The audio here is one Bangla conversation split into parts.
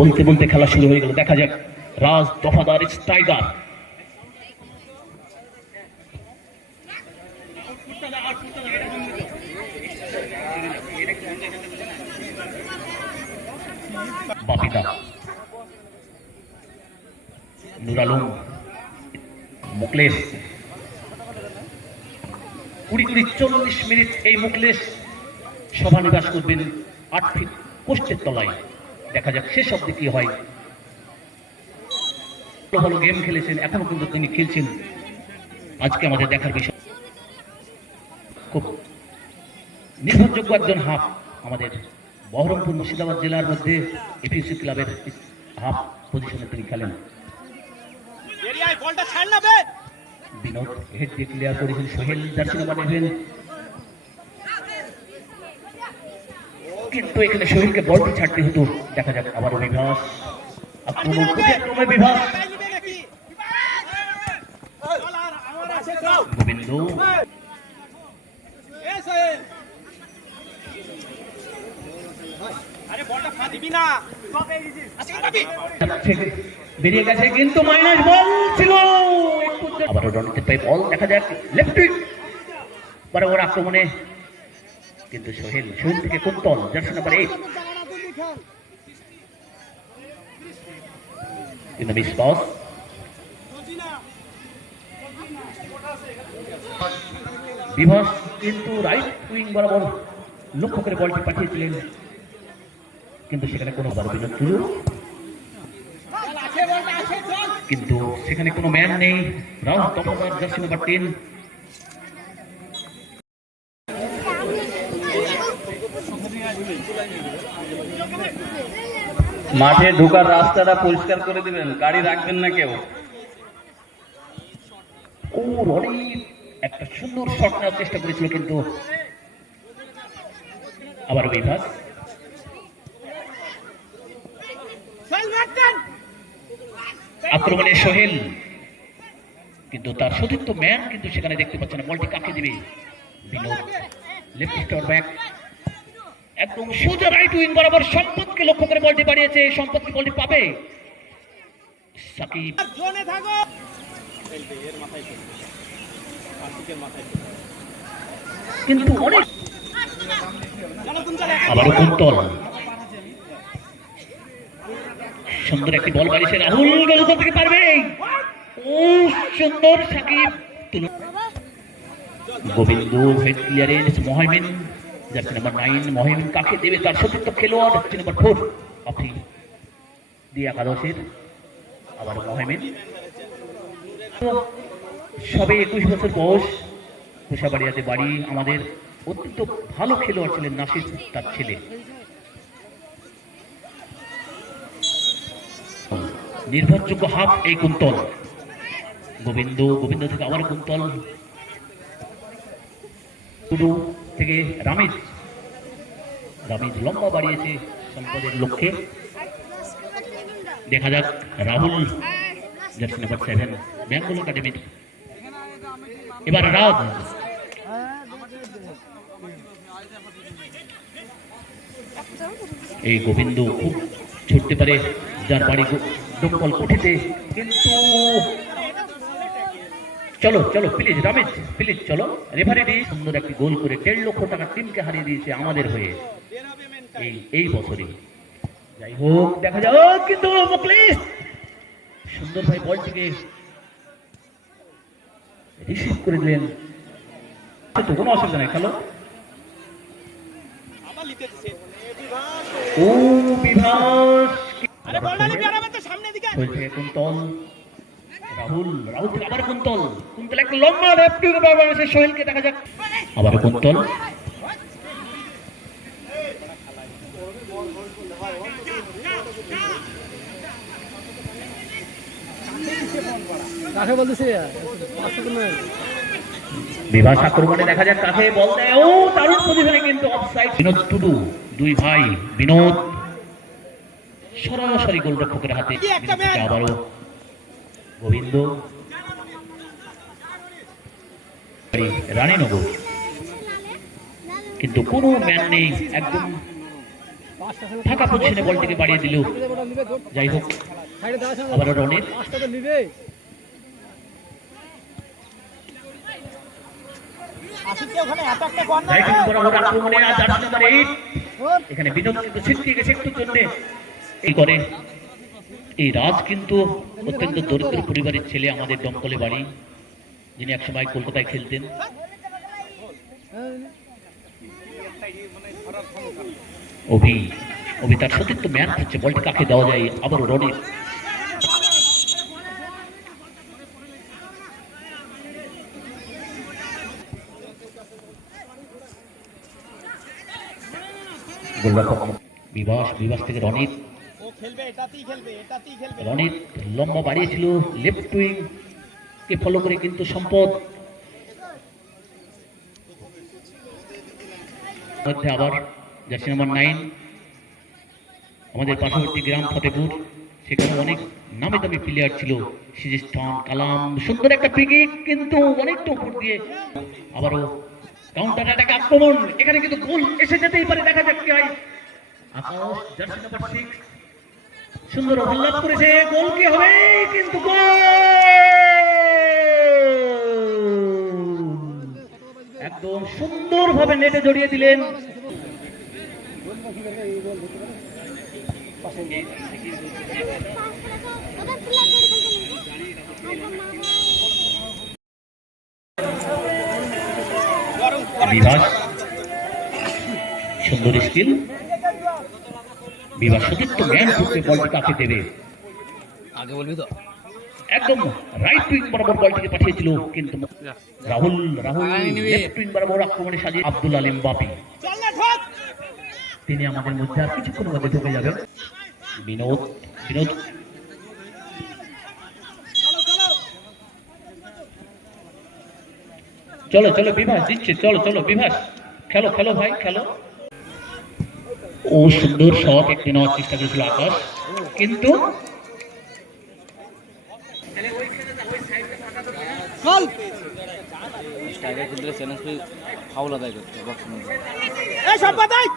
বলতে বলতে খেলা শুরু হয়ে গেল। দেখা যাক, রাজ দফাদার স্ট্রাইকার। বাপিদা চল্লিশ মিনিট এই মুকলেশ। সভানিবাস করবেন আট ফিট পোস্টের তলায়। দেখা যাক শেষ অব্দি কি হয়। ভালো ভালো গেম খেলেছেন এখনও কিন্তু তিনি খেলছেন। আজকে আমাদের দেখার বিষয় খুব নির্ভরযোগ্য একজন হাফ আমাদের বহরমপুর মুর্শিদাবাদ জেলার মধ্যে এপিসি ক্লাবের হাফ পজিশনে তিনি খেলেন। বিনোদ হেড দিয়ে ক্লিয়ার করেছেন সোহেল জার্সি নাম্বার কিন্তু এখানে সোহেলকে বলটি ছাড়তে হতো, দেখা বিভাস। গোবিন্দ। বেরিয়ে গেছে, কিন্তু মাইনাস বল ছিল। দেখা যাক। লেফট ওর আক্রমণে কিন্তু সোহেল সোহেল থেকে কুন্তল জার্সি নাম্বার এইট কিন্তু মিস টস বিভাস কিন্তু রাইট উইং বরাবর লক্ষ্য করে বলটি পাঠিয়েছিলেন। কিন্তু সেখানে কোনো আছে চল কিন্তু সেখানে কোনো ম্যান নেই। তফাদার জার্সি নাম্বার টেন মাঠে ঢোকার রাস্তাটা পরিষ্কার করে দিবেন গাড়ি রাখবেন না কেউ? একটা সুন্দর শট নেওয়ার চেষ্টা করেছিল কিন্তু। আবার বিভাস আক্রমণে সোহেল, কিন্তু তার সতীর্থ ম্যান কিন্তু সেখানে দেখতে পাচ্ছে না, বলটি কাকে দিবে। বিনোদ লেফট ব্যাক একদম সোজা রাইট উইং বরাবর সম্পদকে লক্ষ্য করে বলটি বাড়িয়েছে সম্পদ কি বলটি পাবে? সাকিব। জোনে থাকো। কিন্তু অনেক আবারও কুন্তল। সুন্দর একটি বল বাড়িয়েছে রাহুল গোল করতে পারবে। ও সুন্দর Sakib. Gobinda head clearance Mohimin jersey number nine Mohimin কাকে দেবে তার খেলোয়াড় নাম্বার ফোর অফি দিয়ে একাদশের আবার মহিমিন সবে একুশ বছর বয়স, কুশাবাড়িয়াতে বাড়ি, আমাদের অত্যন্ত ভালো খেলোয়াড় ছিলেন নাসির, তার ছেলে। নির্ভরযোগ্য হাফ এই কুন্তল। গোবিন্দ গোবিন্দ থেকে আবার কুন্তল। টুডু থেকে রামিজ। রামিজ লম্বা বাড়িয়েছে সম্পদের লক্ষ্যে। দেখা যাক, Rahul jersey number seven Bengal একাডেমির এবার রাজ। এই গোবিন্দ খুব ছুটতে পারে, যার বাড়ি দমকল কোঠিতে। কিন্তু চলো চলো প্লিজ রমেশ প্লিজ চলো। রেফারি দি সুন্দর একটি গোল করে দেড় লক্ষ টাকা টিমকে হারিয়ে দিয়েছে আমাদের হয়ে এই এই বছরে যাই হোক দেখা যাক। কিন্তু প্লিজ সুন্দর ভাই বলটিকে রিসিভ করে দিলেন। তো কোনো অসুবিধা নেই খেলো। ও বিভাস! আরে আমার তো সামনে দিকে। থেকে কুন্তল রাহুল রাহুল আবার কুন্তল। কুন্তল একটা লম্বা রেফটিং ব্যবহার আছে সোহেলকে দেখা যাক। আবার কুন্তল। কাকে বলতেছে? বিভাস আক্রমণে দেখা যাক কাকে বল দেয়। ও দারুণ পজিশনে কিন্তু অফসাইড বিনোদ টুডু দুই ভাই বিনোদ। সরাসরি গোলরক্ষকের হাতে আবারও গোবিন্দ। রানীনগর। কিন্তু কোনো ম্যান নেই, একদম ফাঁকা পজিশনে বলটিকে বাড়িয়ে দিল যাই হোক আবারও রনির। এখানে বিনোদ কিন্তু ছিটকে গেছে একটু জন্য এই করে। এই রাজ কিন্তু অত্যন্ত দরিদ্র পরিবারের ছেলে, আমাদের দমকলে বাড়ি। যিনি একসময় কলকাতায় খেলতেন। অভি অভি, তার সতীর্থ ম্যান হচ্ছে, বলটি কাকে দেওয়া যায়? আবার রনি গোলরক্ষক বিবাস বিবাস থেকে রনিত। রনিত লম্বা বাড়িয়েছিল, লেফট উইং কে ফলো করে কিন্তু সম্পদ। মধ্যে আবার জার্সি নাম্বার নাইন, আমাদের পার্শ্ববর্তী গ্রাম ফতেপুর, সেখানে অনেক নামি দামি প্লেয়ার ছিল সিজিস্থান কালাম, সুন্দর একটা পিকিং কিন্তু অনেকটা উপর দিয়ে আবারও কাউন্টার অ্যাটাক আক্রমণ। এখানে কিন্তু গোল এসে যেতেই পারে, দেখা যাক কি হয়। আকাশ, জার্সি নাম্বার সিক্স সুন্দর ওভারল্যাপ করেছে গোল কি হবে, কিন্তু একদম সুন্দরভাবে নেটে জড়িয়ে দিলেন। বিভাস সুন্দর স্কিল। সতীর্থ করতে বলটি কাকে দেবে। আগে বলবি তো? একদম রাইট উইং বরাবর বলটিকে পাঠিয়েছিল কিন্তু রাহুল রাহুল লেফট উইং বরাবর আক্রমণে সাজিয়ে আব্দুল আলিম বাপি চল না ঠক তিনি আমাদের মধ্যে আর কিছুক্ষণ মধ্যে ঢুকে যাবেন। বিনোদ বিনোদ। চলো চলো বিভাস দিচ্ছে চলো চলো বিভাস। খেলো খেলো ভাই খেলো। ও সুন্দর শট একটি নেওয়ার চেষ্টা করেছিল আকাশ। কিন্তু চল স্ট্রাইকার খেলতে চ্যালেঞ্জ পেয়ে ফাউল আদায় করতে বক্সের মধ্যে এই সম্পাদ এই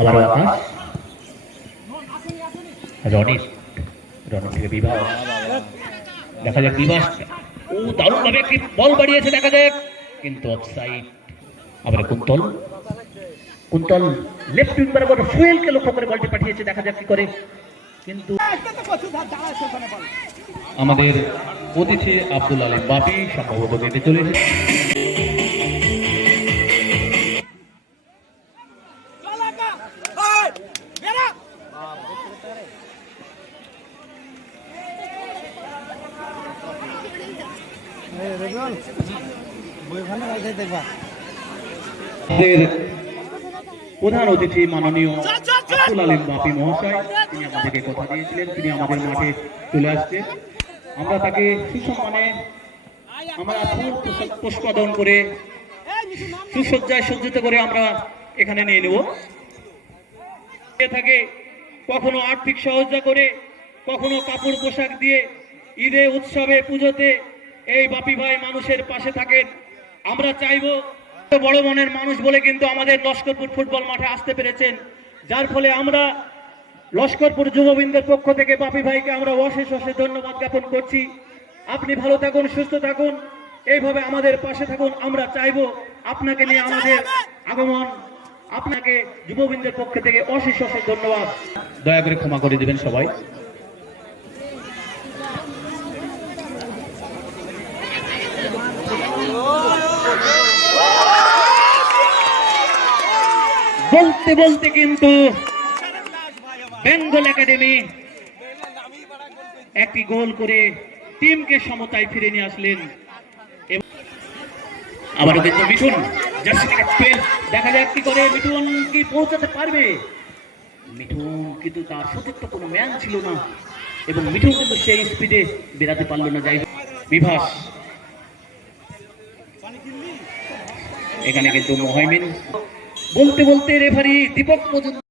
আবারও আকাশ। রনিত রনিত থেকে বিবাহ। দেখা যাক বিবাস ও দারুণ ভাবে একটি বল বাড়িয়েছে দেখা যাক। কিন্তু অফসাইড আবার কুন্তল। কুন্তল লেফট উইং বরাবর ফুয়েলকে লক্ষ্য করে বলটি পাঠিয়েছে, দেখা যাক কি করে। কিন্তু আমাদের অতিথি আব্দুল আলিম বাপি সম্ভবত গেটে চলে এসেছে। চল একা এই বেরা আমাদের প্রধান অতিথি মাননীয় আব্দুল আলিম বাপি মহাশয়, তিনি আমাদেরকে কথা দিয়েছিলেন, তিনি আমাদের মাঠে চলে আসছেন। আমরা তাকে সুসম্মানে আমরা পুষ্পাদন করে, সুসজ্জায় সজ্জিত করে আমরা এখানে নিয়ে নেব। থাকে কখনো আর্থিক সহযোগিতা করে, কখনো কাপড় পোশাক দিয়ে ঈদে, উৎসবে, পুজোতে এই বাপি ভাই মানুষের পাশে থাকেন। আমরা চাইব বড় মনের মানুষ বলে কিন্তু আমাদের লস্করপুর ফুটবল মাঠে আসতে পেরেছেন। যার ফলে আমরা লস্করপুর যুববৃন্দের পক্ষ থেকে বাপি ভাইকে আমরা অশেষ অশেষ ধন্যবাদ জ্ঞাপন করছি। আপনি ভালো থাকুন সুস্থ থাকুন এইভাবে আমাদের পাশে থাকুন আমরা চাইব আপনাকে নিয়ে আমাদের আগমন। আপনাকে যুববৃন্দের পক্ষ থেকে অশেষ অশেষ ধন্যবাদ। দয়া করে ক্ষমা করে দিবেন সবাই। বলতে বলতে কিন্তু বেঙ্গল একাডেমি একটি গোল করে টিমকে সমতায় ফিরে নিয়ে আসলেন। আবারও কিন্তু মিঠুন, জার্সি নাম্বার 12 দেখা যাক কি করে মিঠুন কি পৌঁছাতে পারবে। মিঠুন কিন্তু তার সতীর্থ কোনো ম্যান ছিল না। এবং মিঠুন কিন্তু সেই স্পিডে বেরাতে পারল না। যাই। বিভাস। এখানে কিন্তু মহাইমিন বলতে বলতে রেফারি দীপক মজুমদার